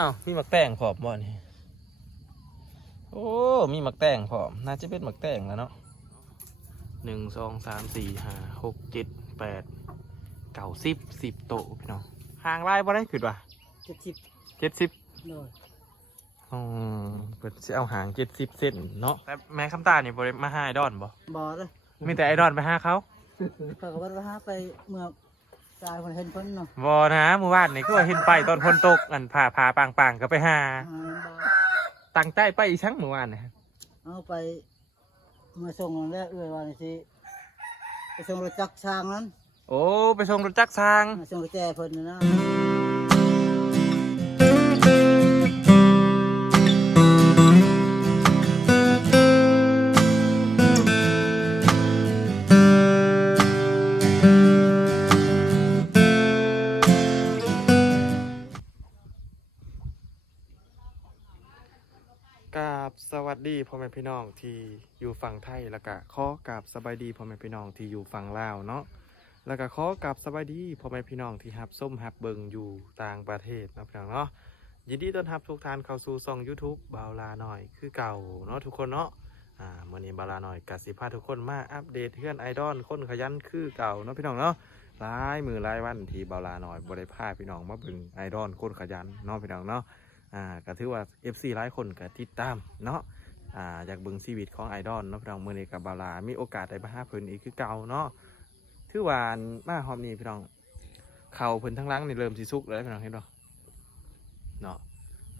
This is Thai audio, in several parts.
อ้าวมีหมักแตงพร้อมบ่นี่โอ้มีหมักแตงพร้อมน่าจะเป็นหมักแตงแล้วเนาะ1 2 3 4 5 6 7 8 9 10โต๊ะพี่น้องห่างไล่บ่ได้ขึ้นว่ะ70โดยอ๋อเปิดจะเอาหาง70 เซนเนาะแต่แม่คำตานี่บ่ได้มาหาไอดอนบ่บ่เลย มีแต่ไอดอนไปหาเขาเขาก็ว่าหาไปเมื่อตายคนเห็นคนเนาะบ่นะเมื่อวานนี่ก็เห็นไปตอนฝนตกอันผ่าปังก็ไปหาตั้งใจไปอีชั้งเมื่อวานนะเอาไปเมื่อส่งแล้ววันนี้สิไปส่งรถจักรช้างนั้นโอ้ไปส่งรถจักรช้างส่งรถแจ่เพิ่นนะกราบสวัสดีพ่อแม่พี่น้องที่อยู่ฝั่งไทยแล้วก็ขอกราบสบายดีพ่อแม่พี่น้องที่อยู่ฝั่งลาวเนาะแล้วก็ขอกราบสบายดีพ่อแม่พี่น้องที่ฮับส้มฮับเบิงอยู่ต่างประเทศนะพี่น้องเนาะยินดีต้อนรับทุกท่านเข้าสู่ช่อง YouTube บาวลาหน่อยคือเก่าเนาะทุกคนเนาะเมื่อนี้บาวลาหน่อยกับสิพาทุกคนมาอัปเดตเพื่อนไอดอลคนขยันคือเก่าเนาะพี่น้องเนาะหลายมือหลายวันที่บาวลาหน่อยบ่ได้พาพี่น้องมาเบิ่งไอดอลคนขยันเนาะพี่น้องเนาะก็ถือว่า FC หลายคนก็ติดตามเนาะอยากเบิ่งชีวิตของไอดอลเนาะพี่น้องมื้อนี้กับบาวลามีโอกาสได้มาหาเพิ่นอีกคือเก่าเนาะถือว่ามาฮอบนี้พี่น้องเข่าเพิ่นทั้งหลังนี่เริ่มสิสุกแล้วพี่น้องเห็นบ่เนาะ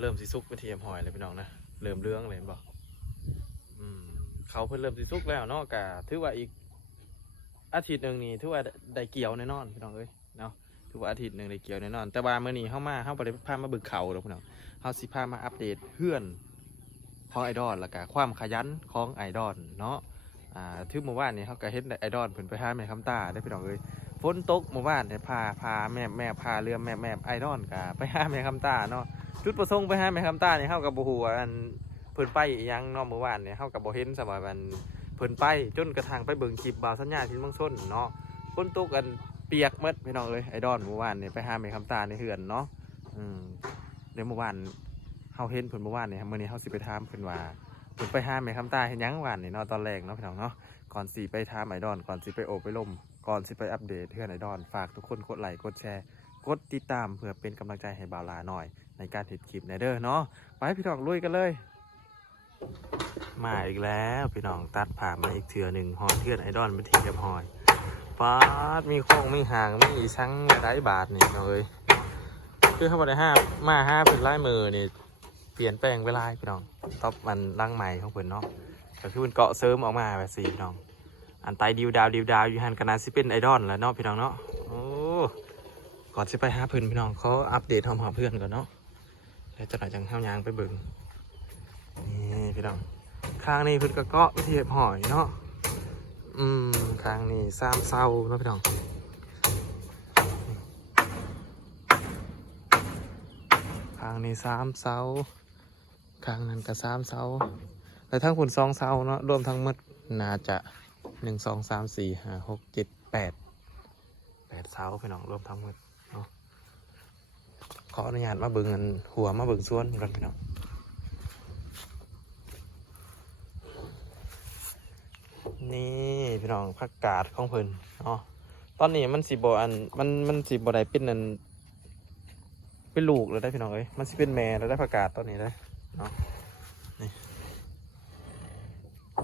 เริ่มสิสุกไปเทียมหอยเลยพี่น้องนะเริ่มเลื้องเลยเห็นบ่เขาเพิ่นเริ่มสิสุกแล้วเนาะก็ถือว่าอีกอาทิตย์นึงนี่ถือว่าได้เกี่ยวแน่นอนพี่น้องเอ้ยเนาะถือว่าอาทิตย์นึงได้เกี่ยวแน่นอนแต่ว่ามื้อนี้เฮาบ่ได้พามาเบิ่งเข่าดอกพี่น้องเฮาสิพามาอัปเดตเพื่อนของไอดอลแล้วก็ความขยันของไอดอลเนาะถือเมื่อวานนี้เฮาก็เห็นไอดอลเพิ่นไปหาแม่คำตาได้พี่น้องเอ้ยฝนตกเมื่อวานเนี่ยพาแม่พาเรือแม่ไอดอลก็ไปหาแม่คำตาเนาะจุดประสงค์ไปหาแม่คำตานี่เฮาก็บ่ฮู้ว่าอันเพิ่นไปอีหยังเนาะเมื่อวานเนี่ยเฮาก็บ่เห็นสว่ามันเพิ่นไปจนกระทั่งไปเบิ่งคลิปบ่าวสัญญาที่เมืองชนเนาะฝนตกกันเปียกหมดพี่น้องเอ้ยไอดอลเมื่อวานเนี่ยไปหาแม่คำตาในเฮือนเนาะเดี๋ยวเมื่อวานเฮาเห็นเพิ่นเมื่อวานเนี่ยมื้อนี้เฮาสิไปถามเพิ่นว่าเพิ่นไปหาแม่คำตาเฮ็ดหยังวานนี่เนาะตอนแรกเนาะพี่น้องเนาะก่อนสิไปถามไอดอลก่อนสิไปโอบไปล่มก่อนสิไปอัปเดตเพื่อนไอดอลฝากทุกคนกดไลค์กดแชร์กดติดตามเพื่อเป็นกำลังใจให้บ่าวลาหน่อยในการติดคลิปในเด้อเนาะไปพี่น้องลุยกันเลยมาอีกแล้วพี่น้องตัดผ่ามาอีกเทื่อหนึ่งหอยเพื่อนไอดอลเป็นทีเรียบหอยป๊าดมีโค้งมีหางมีชั้งไร้บาทนี่เลยคือเข้ามาได้ห้าเป็นลายมือนี่เปลี่ยนแปลงเวลาพี่น้องท็อปมันร่างใหม่ของเพื่อนเนาะก็คือมันเกาะเสริมออกมาแบบสี่พี่น้องอันไตดิวดาวอยู่หันกันนาซิเป็นไอดอลแล้วเนาะพี่น้องเนาะโอ้ก่อนสิไปหาเพื่อนพี่น้องเขาอัปเดตทำหาเพื่อนก่อนเนาะแล้วจะหน่อยจังเข้ายางไปเบิ่งนี่พี่น้องข้างนี้เพื่อนก็เกาะเทียบหอยเนาะข้างนี้3 เสาเนาะพี่น้องข้างนี้3 เสาข้างนั้นก็3 เสาแล้วทั้งคุณ2 เสาเนาะรวมทั้งหมดน่าจะ1 2 3 4 5 6 7 8เสาพี่น้องรวมทั้งหมดเนาะขออนุญาตมาเบิ่งหัวมาเบิ่งส่วนกันพี่น้องนี่พี่น้องผักกาดของเพิ่นเนาะตอนนี้มันสิบ่มันสิบ่ได้เป็นลูกแล้วได้พี่น้องเอ้ยมันสิเป็นแม่แล้วได้ผักกาดตอนนี้ได้เนาะนี่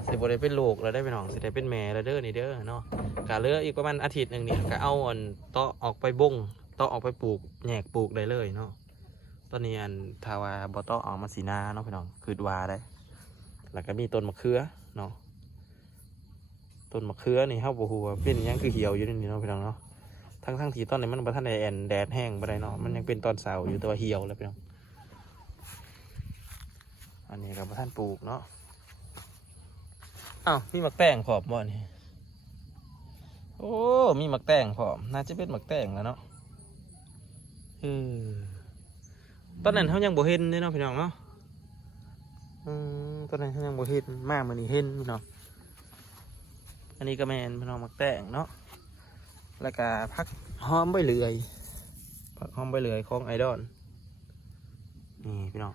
สิบ่ได้เป็นลูกแล้วได้พี่น้องสิได้เป็นแม่แล้วเด้อนี่เด้อเนาะกะเหลืออีกประมาณอาทิตย์นึงนี่ก็เอาตอออกไปบ่งตอออกไปปลูกแยกปลูกได้เลยเนาะตอนนี้ทาวาบ่ตอออกมาสีนาเนาะพี่น้องคือว่าได้แล้วก็มีต้นมะเขือเนาะต้นมะเขือนี่เฮาบ่ฮู้ว่าเป็นยังคือเหี่ยวอยู่นี่เนาะพี่น้องเนาะทั้งที่ตอนนี้มันบ่ทันได้แดดแห้งบ่ได้เนาะมันยังเป็นตอนเช้าอยู่แต่ว่าเหี่ยวแล้วพี่น้องอันนี้ก็บ่ทันปลูกเนาะอ้าวมีหมักแตงพร้อมบ่นี่โอ้มีหมักแตงพร้อมน่าจะเป็นหมักแตงแล้วเนาะตอนนั้นเฮายังบ่เห็นเด้เนาะพี่น้องเนาะตอนนั้นเฮายังบ่เห็นมามื้อนี้เห็นพี่น้องอันนี้ก็แม่นพี่น้องหมักแตงเนาะแล้วก็ผักหอมใบเลื่อยผักหอมใบเลื่อยของไอดอลนี่ พี่น้อง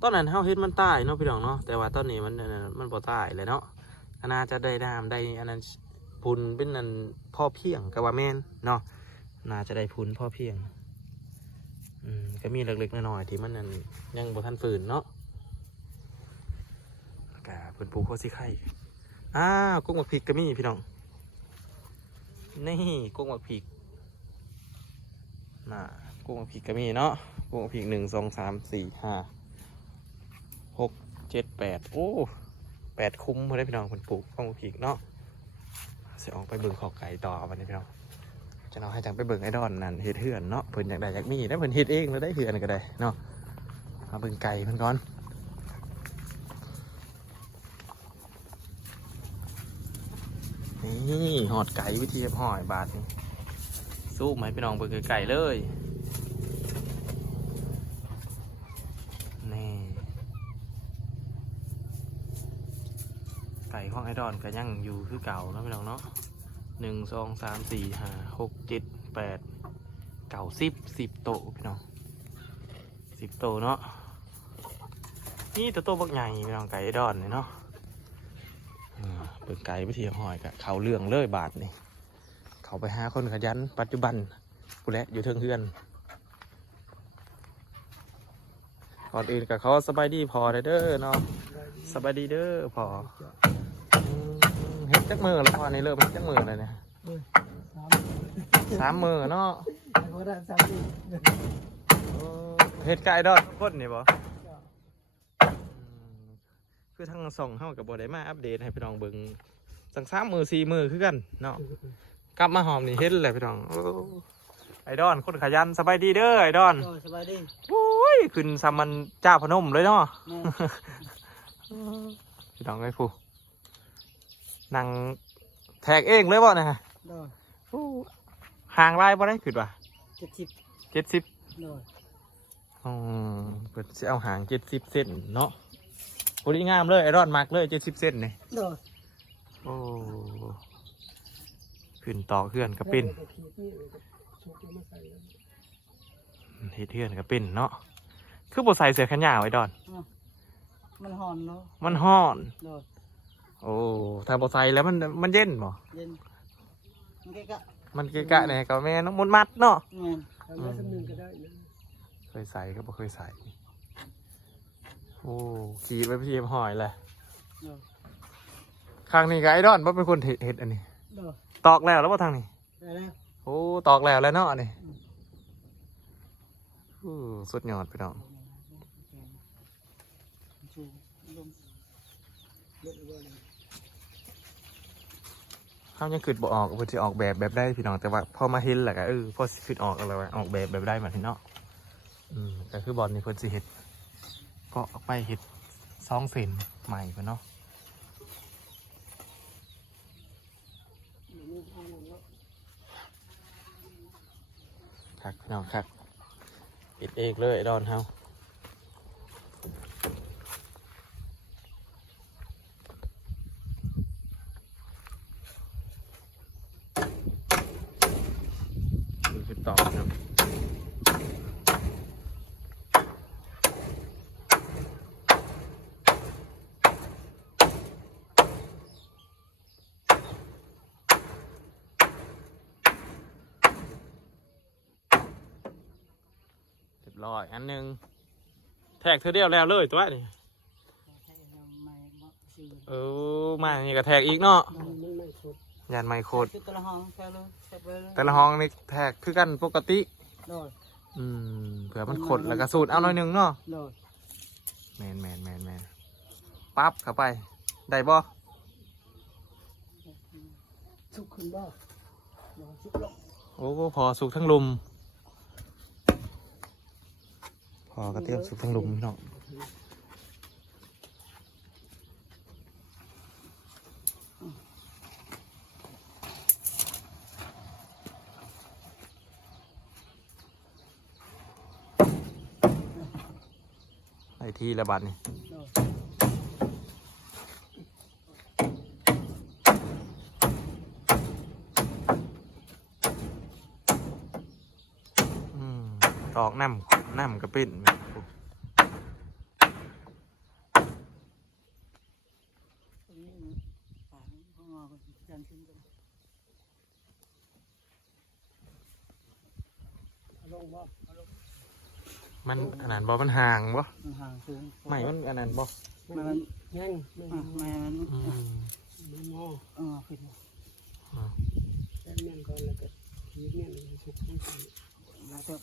ตอนนั้นเฮาเฮ็ดมันตายเนาะพี่น้องเนาะแต่ว่าตอนนี้มันบ่ตายเลยเนาะน่าจะได้น้ำได้อันนั้นพุนเป็นอันพ่อเพียงกับว่าแม่นเนาะน่าจะได้พุนพ่อเพียงก็มีเล็กๆน้อยๆที่มันนั่นยังบ่ทันฝืนเนาะก็เพิ่นปลูกโคสิไข่กุ้งหมักพริกก็มีพี่น้องนี่กุ้งหมักพริกกุ้งหมักพริกก็มีเนาะกุ้งหมักพริก1 2 3 4 5 6 7 8โอ้8คุ้มเลยพี่น้องเพิ่นปลูกกุ้งหมักพริกเนาะสิออกไปเบิ่งขอกไก่ต่อวันนี้พี่น้องจะเอาให้จังไปเบิ่งไอ้ดอนนั่นเฮ็ดเหือนเนาะเพิ่นอยากได้อยากมีแล้วเพิ่นเฮ็ดเองแล้วได้เหือนก็ได้เนาะมาเบิ่งไก่เพิ่นก่อนนี่หอดไก่วิธีเฮ็ดหอยบาทนี่สู้ไหมพี่น้องเบิ่งไก่เลยนี่ไก่ของไอ้ดอนก็ยังอยู่คือเก่าเนาะพี่น้องเนาะ1 2 3 4 5 6 7 8 9 10โตพี่น้อง10โตเนาะนี่โตบักใหญ่พี่น้องไก่ไอ้ดอนเนาะเปิดไก่วิธีหอยกับเขาเรื่องเลยบาทนี่เขาไปหาคนขยันปัจจุบันกูแหละอยู่เทิงเฮือนก่อนอื่นกับเขาสบายดีพอเด้อเนาะสบายดีเด้อพอเฮ็ดจักมือแล้วพอในเริ่มเฮ็ดจักมือเลยเนี่ย3 มือเนาะเฮ็ดไก่ดอนทุกคนนี่บ่คือทั้งส่งเข้ากับบอได้มาอัปเดตให้พี่น้องเบิ่งสั่ง3 มือ 4 มือคือกันเนาะกลับมาหอมนี่เฮ็ดเลยพี่น้องไอดอนคนขยันสบายดีเด้อไอดอนสบายดีโอ้ยขึ้นสามันเจ้าพนมเลยเนาะพี่น้องไอ้ผู้นั่งแทกเองเลยบ่นะฮะห่างไล่บ่ได้ขึ้นว่ะ70เปิดจะเอาห่าง70 เซนเนาะพอดีงามเลยไอรอนมากเลย70 เซนนี่โอ้ขึ้นต่อเขื่อนกระปิ่นเฮ็ดเขื่อนกระปิ่นเนาะคือบ่ใส่เสื้อแขนยาวไอ้ดอนมันห่อนเนาะมันห่อนโอ้ถ้าบ่ใส่แล้วมันเย็นบ่เย็นมันเกะกะเนี่ยก็แม่น้องมดมัดเนาะเคยใส่ก็บ่เคยใส่โอ้ขี่ไปพี่หอยเลยข้างนี้กับไอดอนว่าเป็นคนเห็ดอันนี้ตอกแล้วว่าทางนี้โอ้ตอกแล้วเนาะอันนี้สุดยอดพี่น้องเขายังคิดบ่ออกว่าจะออกแบบได้พี่น้องแต่ว่าพอมาเห็นแหละก็พอคิดออกอะไรว่าออกแบบได้มาที่เนาะแต่คือบอลนี่เพิ่นสิเห็ดก็ไปเห็ด2 เซนใหม่เพิ่นเนาะคักพี่น้องคักปิดเองเลยดอนเฮาคือต่อครับร้อยอันหนึ่งแทกเธอเดียวแล้วเลยตัวนี้มานี่ก็แทกอีกเนาะยันไมโครแต่ละห้องนี่แทกคือกันปกติเผื่อมันขดแล้วก็สูดเอาหน่อยนึงเนาะแมนปั๊บเข้าไปได้บ่สุกขึ้นบ่โอ้พอสุกทั้งลุมพอกระเทียมสุกทั้งลุมพี่น้องไอทีละบาทนี่ ตอกน้ำกระเป็นมันอันนั้นบ่มันห่างบ่ มันห่างสูง ไม่มันอันนั้นบ่ มันยังมันงอ ขึ้น แล้วเงี้ยก่อนแล้วก็ทีเงี้ยสุกทั้งสี่ แล้วก็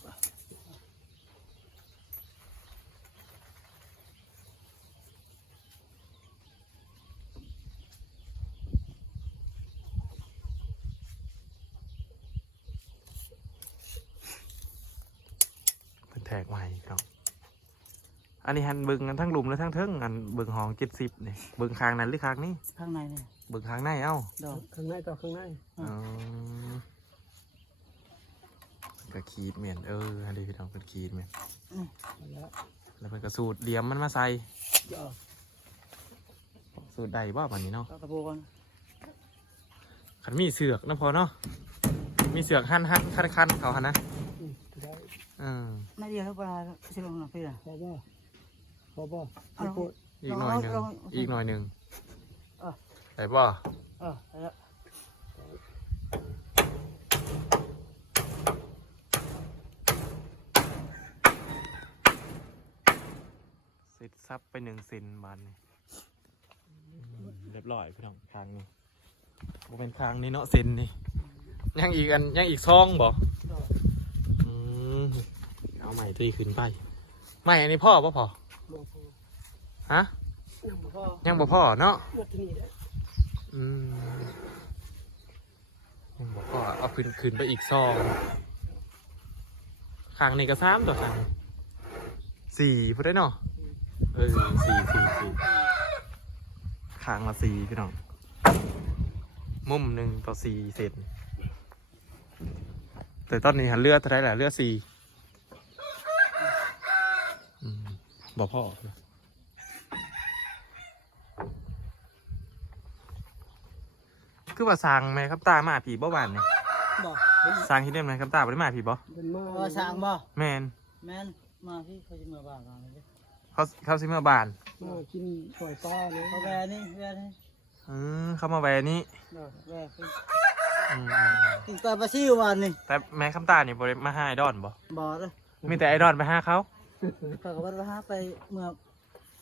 เป็นแทกใหม่เนาะอันนี้หันเบิ่งกันทั้งหลุมและทั้งเทิงอันเบิ่งห้อง70นี่เบิ่งคางนั้นหรือคางนี้ ข้างในเนี่ย เบิ่งคางในเอ้า ดอก ข้างในต่อข้างใน อ๋อก็ขีดเหมือนอันนี้พี่น้องเป็นขีดเหมือน แล้ว แล้วมันก็สูตรเหลี่ยมมันมาใส่ ย่อ สูตรใดบ้าแบบนี้เนาะ กระโปง ขันมีเสือกนะพอเนาะมีเสือกคันเขาหันนะ ได้ ไม่เดียวแล้วปลาสิลงหนักพี่อ่ะ พอบ่ อีกหน่อยหนึ่งอีกหน่อยหนึ่ง อ่ะ ได้ป่ะ แล้ว เสร็จซับไป1 เซนบานเรียบร้อยพี่น้องคางนี้บ่เป็นคางนี้เนาะเซนนี่ยังอีกซองบ่เอาใหม่ตีขึ้นไปไม่อันนี้พ่อป่ะพ่อ บ่พอ ฮะ ยังบ่พอ ยังบ่พ่อเนาะ หมดที่นี่ได้ ยังบ่พ่อเอาขึ้นไปอีกซองคางนี้ก็3ตัวคาง4พูดได้เนาะ4คางละ4พี่น้องมุม1/4 เซนแต่ตอนนี้หันเลือดเท่าไหร่ล่ะเลือด4บ่พ่อคือว่าสั่งแม่ครับตามาผีบ่หวานนี่ บอก สั่งที่เดิมแม่ครับตาบ่ได้มาผีบ่ เป็นมา ว่าสร้างบ่ แม่น แม่นมาที่เขาจะมาบ้านเราเลย เขาสิมาบ้าน มากินปล่อยปลาเลย เขาแวนี่ เขามาแวะนี้ แว อืม กินปลาปลาซิววันนี่ แต่แม่คำตานี่บ่ได้มาหาไอดอนบ่ บ่เลย มีแต่ไอดอนไปหาเขา เขาก็ว่าหาไปเมื่อ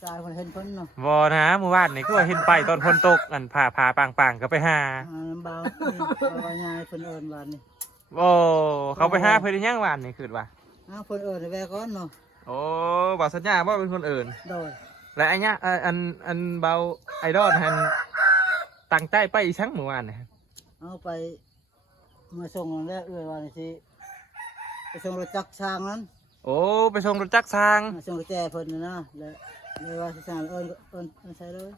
ตายคนเห็นคนเนาะ บ่นะเมื่อวานนี่คือว่าเห็นไปตอนฝนตกอันผ่าปังๆก็ไปหา น้ำเบานี่ว่าง่ายคนเอิญวันนี่ โอ้เขาไปหาเพิ่นได้ยังหวานนี่คือว่า คนเอิญแวก้อนเนาะ โอ้บ่สัญญาว่าเป็นคนอื่น โดย และไอ้เนี้ยอันเบาไอดอลหันตั้งใจไปอีชั้งเมื่อวานนี่ เอาไปเมื่อส่งแล้วเอื้อวันนี่ไปส่งรถจักรช้างนั้น โอ้ไปส่งรถจักรสร้าง ส่งรถแจเพิ่นนะเลยว่าสิสานเอิญใส่เลย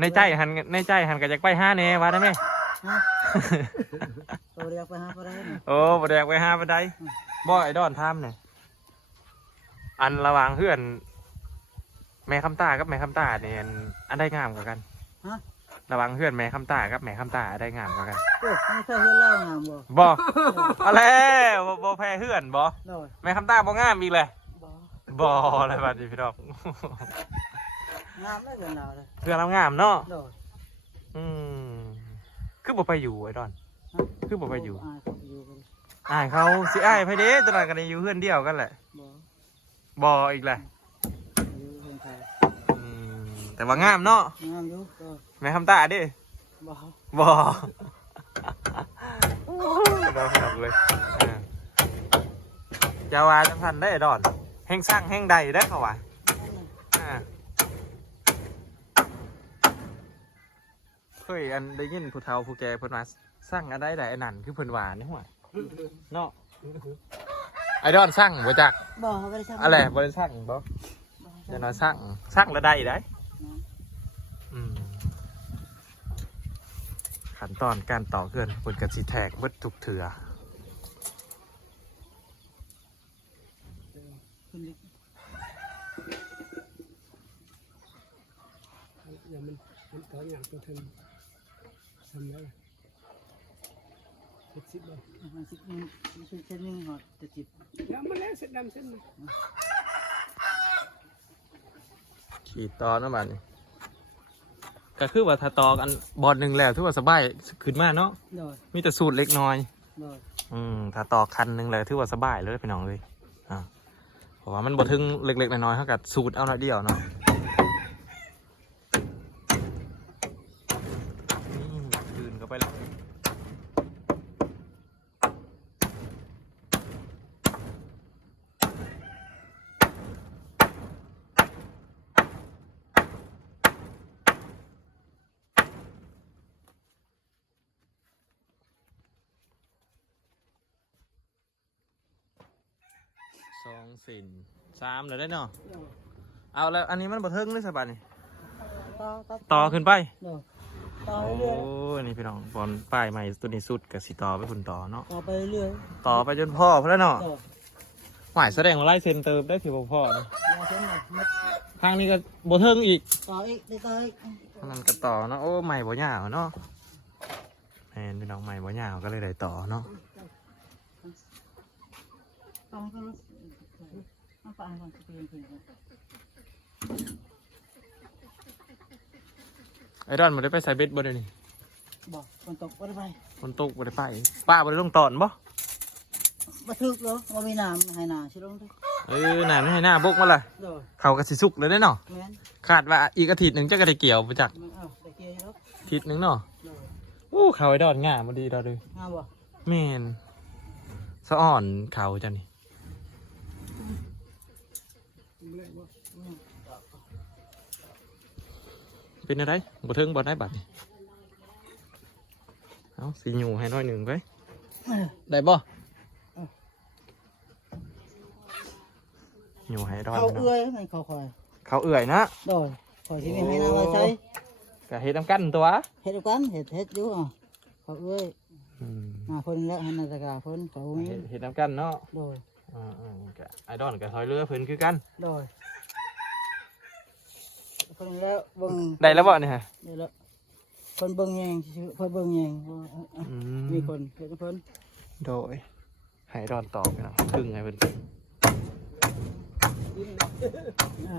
ในใจหันก็จะไปหาแน่ว่าได้ไหม ฮะเราเรียกไปหาไปได้เนาะ โอ้บ่ได้ไปหาบ่ได้บ่ไอดอลทำเนี่ยอันระหว่างเพื่อนแม่คำตากับแม่คำตาเนี่ยอันได้งามกว่ากัน ฮะ ระหว่างเพื่อนแม่คำตากับแม่คำตาอันได้งามกว่ากัน โอ้ไม่ใช่เฮือนเล่างามบ่ บ่อะไรบ่แพ้เพื่อนบ่ โดย แม่คำตาบ่งามอีกเลย บ่ บ่อะไรบัดนี้พี่ดอก งามได้เกินเราเลย เพื่อนเรางามเนาะ โดย อืมคือบ่ไปอยู่ไอดอน ฮะ คือบ่ไปอยู่ เขาไปอยู่กัน อ้ายเขาสิอ้ายไผเด้ตลอดกันอยู่เพื่อนเดียวกันแหละ บ่ บ่อีกแหละ อยู่เฮือนไทย แต่ว่างามเนาะ งามอยู่ก็ แม่คำตาดิ บ่ บ่เราขยับเลยจะว่าจังพันได้ดอนแห้งสร้างแห้งใดได้เขาวะเคยอันได้ยินผู้เฒ่าผู้แก่เพิ่นว่าสร้างอันใดได้อันนั้นคือเพิ่นว่านี่หัวเนาะไอดอนสร้างบ่จัก บ่เขาไม่ได้ทำ อะไรบ่ได้สร้างบ่จะน้อยสร้างแล้วได้ได้อืมขั้นตอนการต่อเขื่อนเพิ่นก็สิแทกเบิดทุกเถื่อ ขึ้นลิฟต์ อย่ามันต่ออย่างตัวทึงทำได้ 70บ่ มันสิเส้นนึงหอด70 แล้วมาแล้วเส้นดำเส้นมา ขีดต่อนะบัดนี้ก็คือว่าถ้าต่อกันบอลหนึ่งแล้วถือว่าสบายขึ้นมาเนาะ โดย มีแต่สูตรเล็กน้อย โดย ถ้าต่อคันหนึ่งเลยถือว่าสบายเลยพี่น้องเลยเพราะว่ามันบ่ถึงเล็กๆน้อยๆเท่ากับสูตรเอาหน่อยเดียวเนาะคืนเข้าไปเลย2 4 3เลยได้เนาะเอาแล้วอันนี้มันบ่ถึงเลยสบายนี่ ต่อขึ้นไป โดยต่อ โอ้ เรื่อย นี่พี่น้องบอลป้ายใหม่ตัวนี้สุดกับสีต่อไปคุณต่อเนาะ ต่อไปเรื่อย ต่อไปจนพ่อพอแล้วเนาะ โดย หมายแสดงว่าไล่เซนเติมได้ถือว่าพ่อนะ ยาเส้นหน่อยมัด ทางนี้ก็บ่เทิงอีก ต่ออีกได้ต่ออีก ทางนั้นก็ต่อเนาะโอ้ใหม่บ่ยาวเนาะแม่นพี่น้องใหม่บ่ยาวก็เลยได้ต่อเนาะ ต้องต้องฟังก่อนจะเปลี่ยนถึง ไอ้ดอนบ่ได้ไปใส่เบ็ดบ่ได้นี่ บอกฝนตกบ่ได้ไป ฝนตกบ่ได้ไปป้าบ่ได้ลงตอนบ่ บ่ถึกเหรอบ่มีน้ำให้น้ำสิลงดิ น่ะไม่ให้หน้าบกมาเลย โดย เขาก็สิสุกเลยได้เนาะ แม่น คาดว่าอีกอาทิตย์หนึงจะก็ได้เกี่ยวไปจัก มันเอาไปเกี่ยวแล้ว อาทิตย์หนึงเนาะ โดย โอ้เขาไอ้ดอนง่ามบ่ดีดอกเด้อ งามบ่ แม่นสะอ่อนเขาจ้ะนี่ ไม่ได้บ่ เป็นอะไรบ่เทิงบ่ได้บัดนี่เอาสีอยู่ให้น้อยหนึ่งไปได้บ่อยู่ให้ดอน เขา เนาะ เอื้อยมันเขาคอย เขาเอื่อยนะ โดยคอยสิมีให้น้ำมาใช้ ก็เฮ็ดน้ำกันตัว เฮ็ดกันเฮ็ดอยู่อ่ะเขาเอื้อย อืม เพิ่นแล้วให้นาฬิกาเพิ่นเขามี เฮ็ดน้ำกันเนาะ โดย ก็ไอดอนกับทอยเรือเพิ่นคือกัน โดยเพิ่นแล้วเบิ่ง ได้แล้วบ่เนี่ยฮะ ได้แล้วเพิ่นเบิ่งแยงซื่อเพิ่นเบิ่งแยงว่ามีคนเฮ็ดให้เพิ่น โดยให้ดอนตอบเนาะครึ่งให้เพิ่น อ่า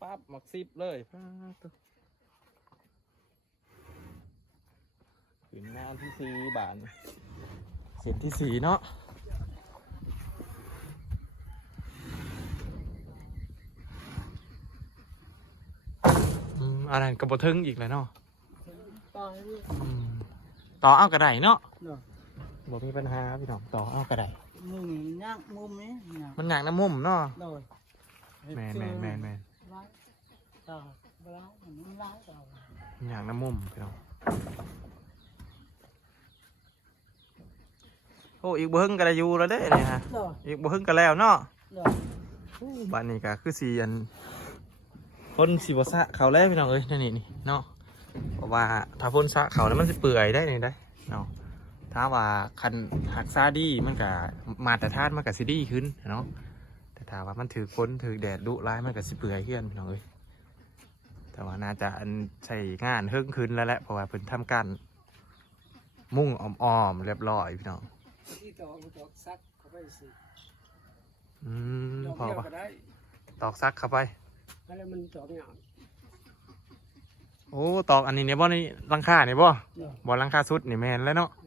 ปั๊บหมักซิบเลยปั๊บขึ้นมาที่สี่บาทเส้นที่สี่เนาะอันนั้นกระบทึงอีกเลยเนาะ ต่อให้เรื่อย ต่อเอากระไดเนาะ เนาะ บ่มีปัญหาพี่น้องต่อเอากระได มุมนี้ย่างมุมนี้ย่าง มันอยากน้ำมุมเนาะ โดย แมน ร้ายต่อบ่ร้ายมันร้ายต่อ มันอยากน้ำมุมพี่น้องโอ้อีกบ่ฮึ่งก็ได้อยู่แล้วเด้เนี่ยฮะ โดย อีกบ่ฮึ่งก็แล้วเนาะ โดย บ้านนี้ก็คือสีอันพ่นสีบสะเขาแล้วพี่น้องเอ้ยนี่นี่เนาะเพราะว่าถ้าพ่นสะเขาแล้วมันจะเปื่อยได้นี่ได้เนาะถ้าว่าคันหักซาดีมันก็มาตรฐานมันก็สิดีขึ้นเนาะแต่ถ้าว่ามันถือฝนถือแดดดุร้ายมันก็สิเปื่อยขึ้นพี่น้องเอ้ยแต่ว่าน่าจะอันใช้งานเฮิ่งขึ้นแล้วแหละเพราะว่าเพิ่นทำการมุ่งอ้อมๆเรียบร้อยพี่น้อง ที่ต่อซักเข้าไปสิ พอ เดียว ปะ ก็ได้ ตอกซักเข้าไป แล้วมันตอกหยาบ โอ้ตอกอันนี้เนี่ยบ่นี่หลังคาเนี่ยบ่ เนาะ บ่หลังคาสุดนี่แม่นแล้วเนาะ ตอ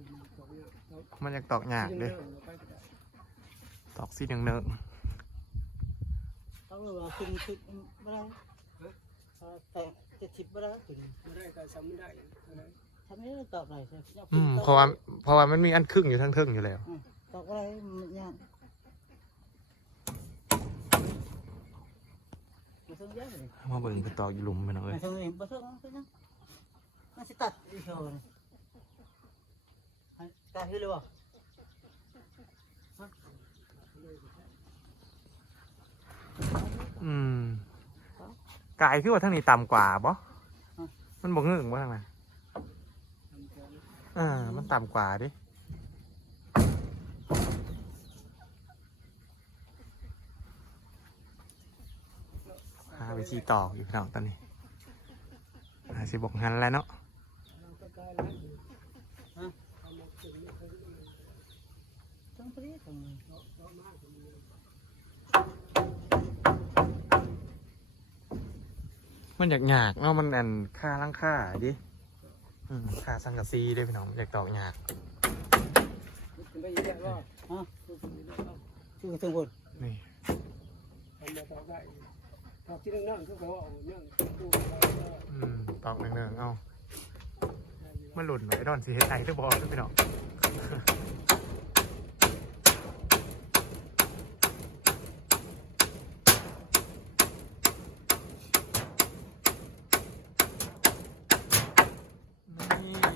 กหยาบแล้ว มันอยากตอกยากเลยตอกสีเนิง ต้องรู้ว่าขึ้นบ่ได้แต่70บ่ได้ขึ้น ไม่ได้ก็ซ้ำไม่ได้อะไร ทำนี้ตอบได้ใช่ เพราะว่ามันมีอันครึ่งอยู่ทั้งเทิงอยู่แล้ว ตอบอะไรมันยากมาส่งเยอะเลย มาเบิ่งไปตอกอยู่หลุมไปหน่อย มาส่งนี่มาส่งไปนะมันสิตัดอีกแล้วนี่ตัดให้เลยบ่ กายคือว่าทั้งนี้ต่ำกว่าบ่มันบ่เงื้องบ่ทางนั้นมันต่ำกว่าดิหาวิธีตอกอยู่พี่น้องตอนนี้ สิบอกหันแล้วเนาะ เราก็กลายแล้วฮะทำมาถึงไม่เคย ทั้งปรีทั้ง ต่อมาถึง มันอยากหยากเนาะมันอันค่าร่างค่าดิค่าสังกะสีด้วยพี่น้องอยากตอกหยาก ขึ้นไปอีกแล้วว่า ฮะ ขึ้นไปอีกแล้ว ชื่อถึงบน นี่ ทำมาต่อได้ตอกที่นั่งก็บอกนั่งดู ตอกเนืองๆเอามันหล่นไว้ดอนสิเฮ็ดไห้หรือบ่พี่น้องนี่นะ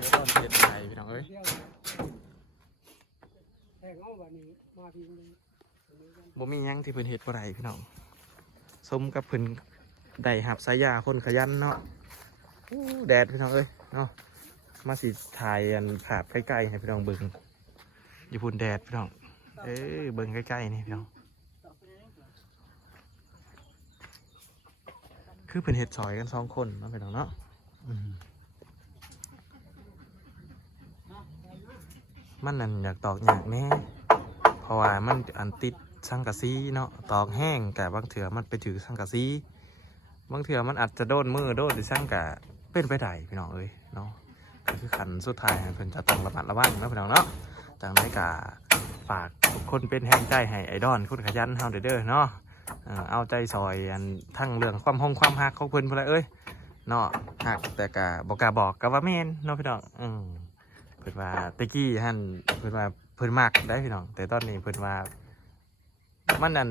เดี๋ยวดอนสิเฮ็ดไห้พี่น้องเอ้ย แทงเอาวันนี้มาทีนึง บ่มีหยังที่เพิ่นเฮ็ดบ่ได้พี่น้องสมกับเพิ่นได้หับสายยาคนขยันเนาะแดดพี่น้องเอ้ยเนาะมาสิถ่ายอันภาพใกล้ๆให้พี่น้องเบิ่งอยู่พุ่นแดดพี่น้องเบิ่งใกล้ๆนี่พี่น้องคือเพิ่นเฮ็ดซอยกัน2คนเนาะพี่น้องเนาะมันนั่นอยากตอกหยากแน่เพราะว่ามันอันติดสังกะสีเนาะตอกแห้งแต่บางเถื่อมันไปถือสังกะสีบางเถื่อมันอาจจะโดนมือโดนหรือสังกะเป็นไปได้พี่น้องเอ้ยเนาะก็คือขันสุดท้ายเพิ่นจะต้องระมัดระวังนะพี่น้องเนาะจากนั้นก็ฝากทุกคนเป็นแห่งใจให้ไอดอลคุณขยันเฮาเด้อเนาะเอาใจซอยอันทั้งเรื่องความฮักของเพิ่นพุ่นละเอ้ยเนาะฮักแต่ก็บ่กล้าบอกก็ว่าแม่นเนาะพี่น้องเพิ่นว่าตะกี้หั่นเพิ่นว่าเพิ่นมักได้พี่น้องแต่ตอนนี้เพิ่นว่ามันนั่น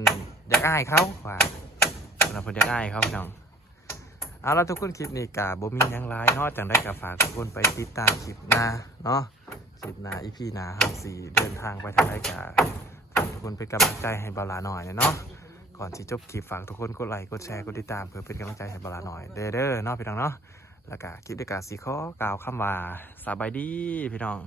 อยากอายเขาว่าเพิ่นอยากอายเขาพี่น้องเอาละทุกคนคลิปนี้กะบ่มีหยังหลายเนาะจังได้กะฝากทุกคนไปติดตามคลิปหน้าเนาะคลิปหน้า EP หน้าเฮาสิเดินทางไปทางใดกะฝากทุกคนเป็นกำลังใจให้บาลาหน่อยเนาะก่อนสิจบคลิปฝากทุกคนกดไลค์กดแชร์กดติดตามเพื่อเป็นกำลังใจให้บาลาหน่อยเด้อเนาะพี่น้องเนาะแล้วก็คลิปนี้กะสิขอกล่าวคำว่าสบายดีพี่น้อง